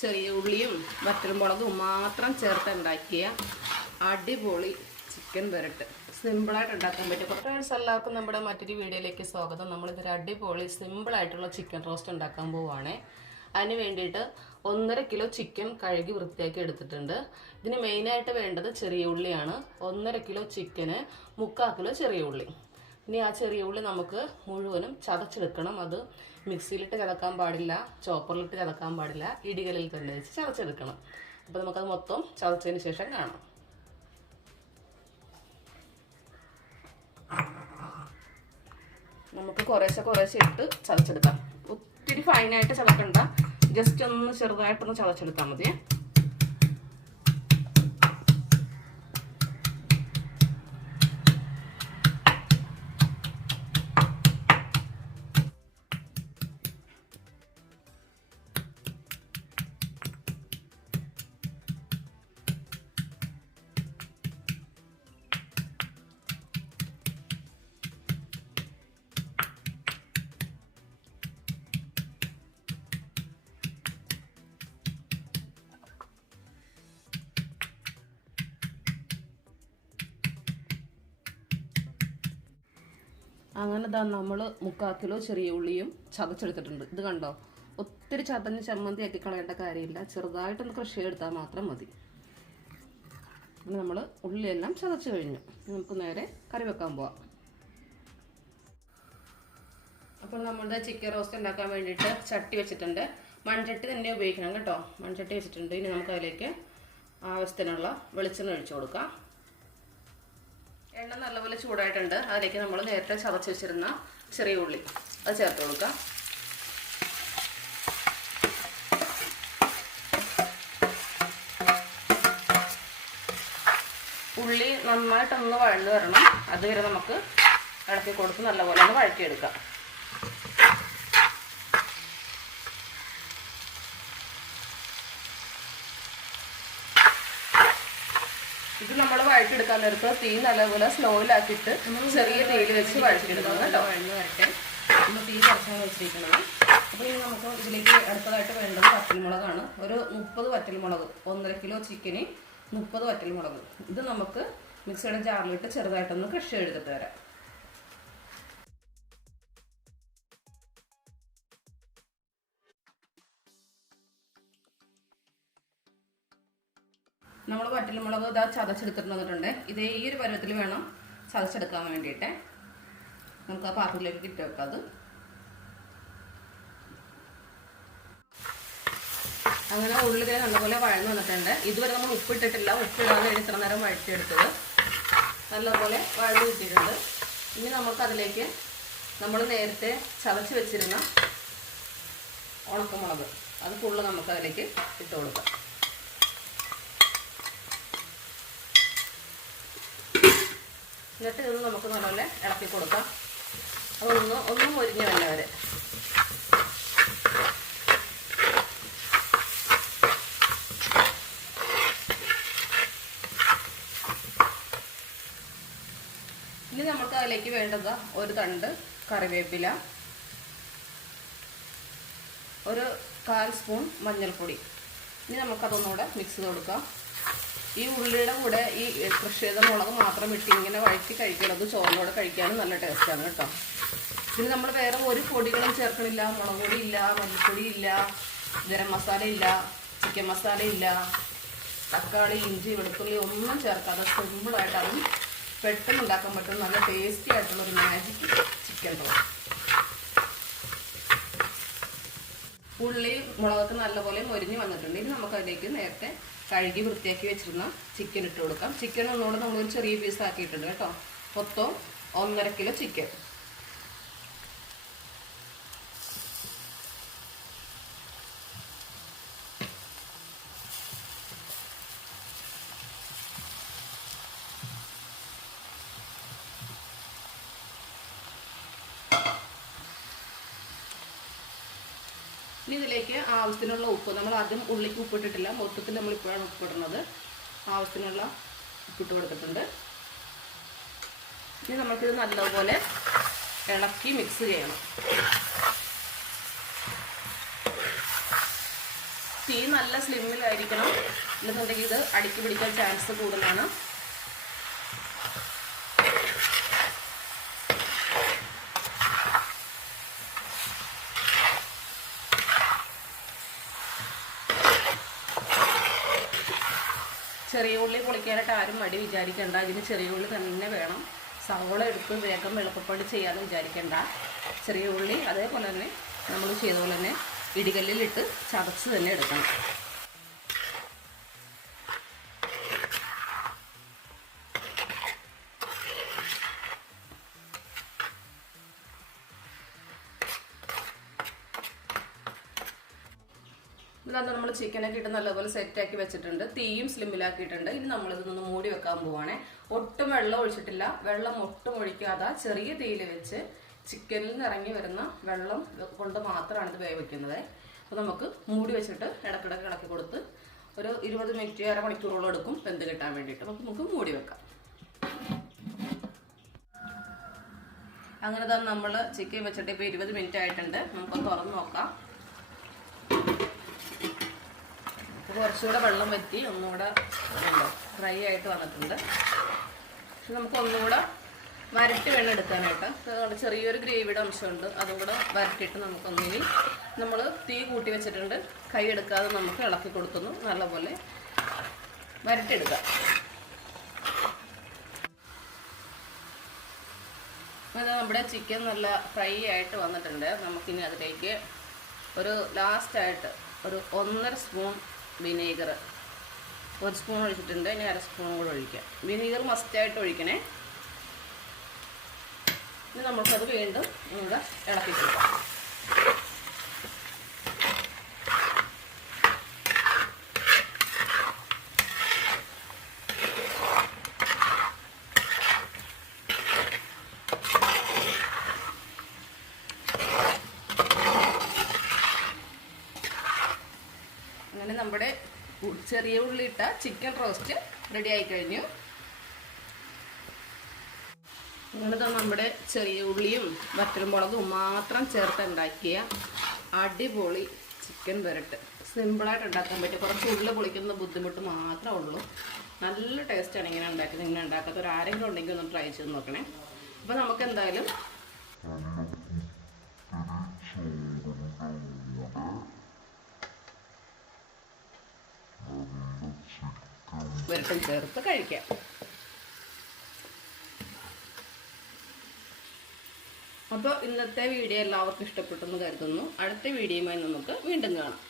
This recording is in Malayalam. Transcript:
ചെറിയ ഉള്ളിയും വറ്റൽമുളകും മാത്രം ചേർത്ത് ഉണ്ടാക്കിയ അടിപൊളി ചിക്കൻ വരട്ട് സിമ്പിളായിട്ട് ഉണ്ടാക്കാൻ പറ്റും ഫ്രണ്ട്സ് എല്ലാവർക്കും നമ്മുടെ മറ്റൊരു വീഡിയോയിലേക്ക് സ്വാഗതം. നമ്മളിതൊരു അടിപൊളി സിമ്പിളായിട്ടുള്ള ചിക്കൻ റോസ്റ്റ് ഉണ്ടാക്കാൻ പോവുകയാണേ അതിന് വേണ്ടിയിട്ട് ഒന്നര കിലോ ചിക്കൻ കഴുകി വൃത്തിയാക്കി എടുത്തിട്ടുണ്ട്. ഇതിന് മെയിനായിട്ട് വേണ്ടത് ചെറിയ ഉള്ളിയാണ്. ഒന്നര കിലോ ചിക്കന് മുക്കാൽ കിലോ ചെറിയ ഉള്ളി. ഇനി ആ ചെറിയ ഉള്ളി നമുക്ക് മുഴുവനും ചതച്ചെടുക്കണം. അത് മിക്സിയിലിട്ട് ചതക്കാൻ പാടില്ല ചോപ്പറിലിട്ട് ചതക്കാൻ പാടില്ല ഇടികലിൽ തന്നെ വെച്ച് ചതച്ചെടുക്കണം. അപ്പോൾ നമുക്കത് മൊത്തം ചതച്ചതിന് ശേഷം കാണാം. നമുക്ക് കുറേശ്ശെ കുറേശ്ശെ ഇട്ട് ചതച്ചെടുക്കാം. ഒത്തിരി ഫൈനായിട്ട് ചതക്കണ്ട. ജസ്റ്റ് ഒന്ന് ചെറുതായിട്ടൊന്ന് ചതച്ചെടുത്താൽ മതിയേ. അങ്ങനെ ദാ നമ്മൾ മുക്കാൽ കിലോ ചെറിയ ഉള്ളിയും ചതച്ചെടുത്തിട്ടുണ്ട്. ഇത് കണ്ടോ? ഒത്തിരി ചതഞ്ഞ് ചമ്മന്തി ആക്കി കളയേണ്ട കാര്യമില്ല. ചെറുതായിട്ടൊന്ന് കൃഷി എടുത്താൽ മാത്രം മതി. നമ്മൾ ഉള്ളിയെല്ലാം ചതച്ച് കഴിഞ്ഞു. നമുക്ക് നേരെ കറി വെക്കാൻ പോവാം. അപ്പോൾ നമ്മളുടെ ചിക്കൻ റോസ്റ്റ് ഉണ്ടാക്കാൻ വേണ്ടിയിട്ട് ചട്ടി വെച്ചിട്ടുണ്ട്. മൺചട്ടി തന്നെ ഉപയോഗിക്കണം കേട്ടോ. മൺചട്ടി വെച്ചിട്ടുണ്ട്. ഇനി നമുക്ക് അതിലേക്ക് ആവശ്യത്തിനുള്ള വെളിച്ചെണ്ണ ഒഴിച്ചു കൊടുക്കാം. എണ്ണ നല്ലപോലെ ചൂടായിട്ടുണ്ട്. അതിലേക്ക് നമ്മൾ നേരത്തെ ചതച്ച് വെച്ചിരുന്ന ചെറിയ ഉള്ളി അത് ചേർത്ത് കൊടുക്കാം. ഉള്ളി നന്നായിട്ടൊന്ന് വഴന്ന് വരണം. അതുവരെ നമുക്ക് ഇളക്കി കൊടുത്ത് നല്ലപോലെ ഒന്ന് വഴറ്റിയെടുക്കാം. ഇത് നമ്മൾ വഴറ്റെടുക്കാൻ നേരത്ത് തീ നല്ലപോലെ സ്ലോയിലാക്കിയിട്ട് ചെറിയ തീയിൽ വെച്ച് വഴറ്റിയെടുക്കണം കേട്ടോ. വഴന്ന് വരട്ടെ നമ്മൾ തീ കുറച്ചാണ് വെച്ചിരിക്കണം. അപ്പോൾ ഇനി നമുക്ക് ഇതിലേക്ക് അടുത്തതായിട്ട് വേണ്ടത് വറ്റൽമുളകാണ്. ഒരു മുപ്പത് വറ്റൽമുളക് ഒന്നര കിലോ ചിക്കന് മുപ്പത് വറ്റൽമുളക്. ഇത് നമുക്ക് മിക്സിയുടെ ജാറിലിട്ട് ചെറുതായിട്ടൊന്ന് കൃഷി എടുത്തിട്ട് വരാം. നമ്മൾ വറ്റൽമുളക് ഇതാ ചതച്ചെടുത്തിട്ട് വന്നിട്ടുണ്ട്. ഇതേ ഈ ഒരു പരുവത്തിൽ വേണം ചതച്ചെടുക്കാൻ വേണ്ടിയിട്ട്. നമുക്ക് ആ പാത്രത്തിലേക്ക് കിട്ടി വെക്കാം അത്. അങ്ങനെ ഉള്ളിൽ നല്ലപോലെ വഴന്ന് വന്നിട്ടുണ്ട്. ഇതുവരെ നമ്മൾ ഉപ്പിട്ടിട്ടില്ല. ഉപ്പിടാതെ ഇത്ര നേരം വഴറ്റിയെടുത്തത്. നല്ലപോലെ വഴന്ന് കിട്ടിയിട്ടുണ്ട്. ഇനി നമുക്കതിലേക്ക് നമ്മൾ നേരത്തെ ചതച്ച് വെച്ചിരുന്ന ഉണക്കമുളക് അത് ഫുള്ള് നമുക്കതിലേക്ക് ഇട്ട് കൊടുക്കാം. എന്നിട്ട് ഇതൊന്ന് നമുക്ക് നല്ലപോലെ ഇളക്കി കൊടുക്കാം. അതൊന്ന് ഒന്നും ഒരുങ്ങി വല്ല വരെ. ഇനി നമുക്ക് അതിലേക്ക് വേണ്ടത് ഒരു തണ്ട് കറിവേപ്പില ഒരു കാൽ സ്പൂൺ മഞ്ഞൾപ്പൊടി. ഇനി നമുക്കതൊന്നുകൂടെ മിക്സ് ചെയ്ത് കൊടുക്കാം. ഈ ഉള്ളിയുടെ കൂടെ ഈ കൃഷി ചെയ്ത മുളക് മാത്രം ഇട്ട് ഇങ്ങനെ വഴറ്റി കഴിക്കുന്നത് ചോറിനോട് കഴിക്കാനും നല്ല ടേസ്റ്റാണ് കേട്ടോ. പിന്നെ നമ്മൾ വേറെ ഒരു പൊടികളും ചേർക്കണില്ല. മുളക് പൊടി ഇല്ല മല്ലിപ്പൊടി ഇല്ല ഗരം മസാല ഇല്ല ചിക്കൻ മസാല ഇല്ല തക്കാളി ഇഞ്ചി വെളുത്തുള്ളി ഒന്നും ചേർക്കാതെ സിമ്പിളായിട്ട് അതും പെട്ടെന്ന് ഉണ്ടാക്കാൻ പറ്റും നല്ല ടേസ്റ്റി ആയിട്ടുള്ള ഒരു മാജിക് ചിക്കൻ റോൾ ഉള്ളി മുളകൊക്കെ നല്ലപോലെ മൊരിഞ്ഞ് വന്നിട്ടുണ്ട്. ഇനി നമുക്ക് അതിലേക്ക് നേരത്തെ കഴുകി വൃത്തിയാക്കി വെച്ചിരുന്ന ചിക്കൻ ഇട്ട് കൊടുക്കാം. ചിക്കൻ ഒന്നുകൂടെ നമ്മളൊരു ചെറിയ പീസ് ആക്കിയിട്ടുണ്ട് കേട്ടോ. മൊത്തം ഒന്നര കിലോ ചിക്കൻ ഇനി ഇതിലേക്ക് ആവശ്യത്തിനുള്ള ഉപ്പ്. നമ്മൾ ആദ്യം ഉള്ളിക്ക് ഉപ്പിട്ടിട്ടില്ല. മൊത്തത്തിൽ നമ്മൾ ഇപ്പോഴാണ് ഉപ്പിടുന്നത്. ആവശ്യത്തിനുള്ള ഉപ്പിട്ട് കൊടുത്തിട്ടുണ്ട്. ഇനി നമുക്കിത് നല്ലപോലെ ഇളക്കി മിക്സ് ചെയ്യണം. തീ നല്ല സ്ലിമ്മിലായിരിക്കണം എന്നുണ്ടെങ്കിൽ ഇത് അടുക്കി പിടിക്കാൻ ചാൻസ് കൂടുതലാണ്. ചെറിയ ഉള്ളി പൊളിക്കാനായിട്ട് ആരും മടി വിചാരിക്കേണ്ട. ഇതിന് ചെറിയ ഉള്ളി തന്നെ വേണം. സവോള എടുത്ത് വേഗം എളുപ്പപ്പടി ചെയ്യാമെന്ന് വിചാരിക്കേണ്ട. ചെറിയ ഉള്ളി അതേപോലെ തന്നെ നമ്മൾ ചെയ്ത പോലെ തന്നെ ഇടികല്ലിലിട്ട് ചതച്ച് തന്നെ എടുക്കണം. ഇതാണ് നമ്മൾ ചിക്കനൊക്കെ ഇട്ട് നല്ലപോലെ സെറ്റാക്കി വെച്ചിട്ടുണ്ട്. തീയും സ്ലിമ്മിലാക്കിയിട്ടുണ്ട് ഇനി നമ്മളിതൊന്ന് മൂടി വെക്കാൻ പോവാണേ. ഒട്ടും വെള്ളം ഒഴിച്ചിട്ടില്ല. വെള്ളം ഒട്ടും ഒഴിക്കാതെ ചെറിയ തീയിൽ വെച്ച് ചിക്കനിൽ നിന്ന് ഇറങ്ങി വരുന്ന വെള്ളം കൊണ്ട് മാത്രമാണ് ഇത് വേവിക്കുന്നത്. അപ്പോൾ നമുക്ക് മൂടി വെച്ചിട്ട് ഇടക്കിടക്ക് ഇളക്കി കൊടുത്ത് ഒരു ഇരുപത് മിനിറ്റ് അരമണിക്കൂറോളം എടുക്കും വെന്ത് കിട്ടാൻ വേണ്ടിയിട്ട്. അപ്പോൾ നമുക്ക് മൂടി വെക്കാം. അങ്ങനെ തന്നെ നമ്മൾ ചിക്കൻ വെച്ചിട്ട് ഇപ്പോൾ ഇരുപത് മിനിറ്റ് ആയിട്ടുണ്ട്. നമുക്ക് തുറന്ന് നോക്കാം. കുറച്ചുകൂടെ വെള്ളം വറ്റി ഒന്നുകൂടെ ഫ്രൈ ആയിട്ട് വന്നിട്ടുണ്ട്. പക്ഷെ നമുക്ക് ഒന്നുകൂടെ വരട്ടി വേണം എടുക്കാനായിട്ട്. അതുകൊണ്ട് ചെറിയൊരു ഗ്രേവിയുടെ അംശമുണ്ട്. അതും കൂടെ വരട്ടിയിട്ട് നമുക്കൊന്നിനി നമ്മൾ തീ കൂട്ടി വെച്ചിട്ടുണ്ട്. കൈ എടുക്കാതെ നമുക്ക് ഇളക്കി കൊടുക്കുന്നു. നല്ലപോലെ വരട്ടിയെടുക്കാം. നമ്മുടെ ചിക്കൻ നല്ല ഫ്രൈ ആയിട്ട് വന്നിട്ടുണ്ട്. നമുക്കിനി അതിലേക്ക് ഒരു ലാസ്റ്റായിട്ട് ഒരു ഒന്നര സ്പൂൺ വിനീഗർ. ഒരു സ്പൂൺ ഒഴിച്ചിട്ടുണ്ട്. ഇനി അര സ്പൂൺ കൂടെ ഒഴിക്കാം. വിനീഗർ മസ്റ്റായിട്ട് ഒഴിക്കണേ. ഇനി നമുക്കത് വീണ്ടും ഇവിടെ ഇളക്കി കൊടുക്കാം അങ്ങനെ നമ്മുടെ ചെറിയ ഉള്ളിയിട്ട ചിക്കൻ റോസ്റ്റ് റെഡി ആയി കഴിഞ്ഞു. അങ്ങനത്തെ നമ്മുടെ ചെറിയ ഉള്ളിയും വറ്റൽമുളകും മാത്രം ചേർത്ത് ഉണ്ടാക്കിയ അടിപൊളി ചിക്കൻ വരട്ട്. സിമ്പിളായിട്ട് ഉണ്ടാക്കാൻ പറ്റും കുറച്ച് ഉള്ളി പൊളിക്കുന്ന ബുദ്ധിമുട്ട് മാത്രമേ ഉള്ളൂ. നല്ല ടേസ്റ്റാണ് ഇങ്ങനെ ഉണ്ടാക്കുന്നത് ഇങ്ങനെ ഉണ്ടാക്കാത്ത ഒരു ആരെങ്കിലും ഉണ്ടെങ്കിൽ ഒന്ന് ട്രൈ ചെയ്ത് നോക്കണേ. അപ്പോൾ നമുക്ക് എന്തായാലും വരട്ടും ചേർത്ത് കഴിക്കാം. അപ്പോൾ ഇന്നത്തെ വീഡിയോ എല്ലാവർക്കും ഇഷ്ടപ്പെട്ടെന്ന് കരുതുന്നു. അടുത്ത വീഡിയോയുമായി നമുക്ക് വീണ്ടും കാണാം.